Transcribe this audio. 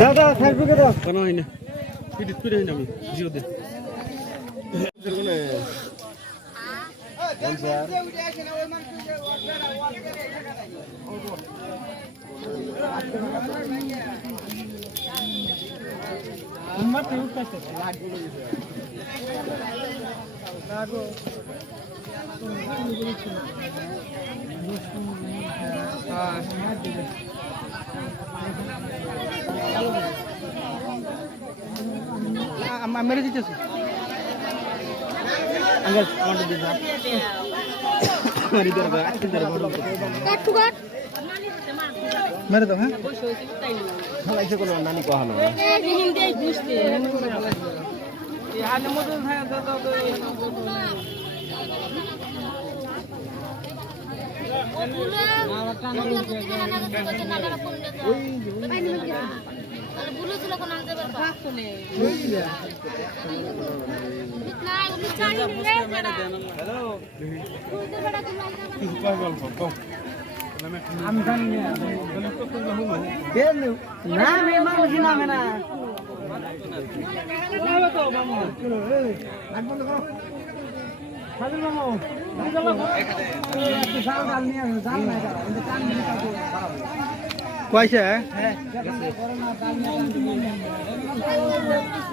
দাদা ফেসবুকে দাও কোনো হয় না পিডিট করে আমি জিও দে मेरे दीजिए अंकल काउंट दीजिए इधर का इधर काट टू काट मेरे तो हैं हां ऐसे कोलो नानी को हालो हिंदी दे बुझते यार मदन है दादा বুলু ছিল কোন আনতে পারবা শুনে না উনি চালি নিলে হ্যালো কই গল্প কও আমি জানি না দেন না মে মানুষ না মে না যাও তো মামু আগ বন্ধ করো খালি মামু জাল ডাল নিয়ে জাল না এটা কান নিয়ে কাটো খারাপ কয়ছে হ্যাঁ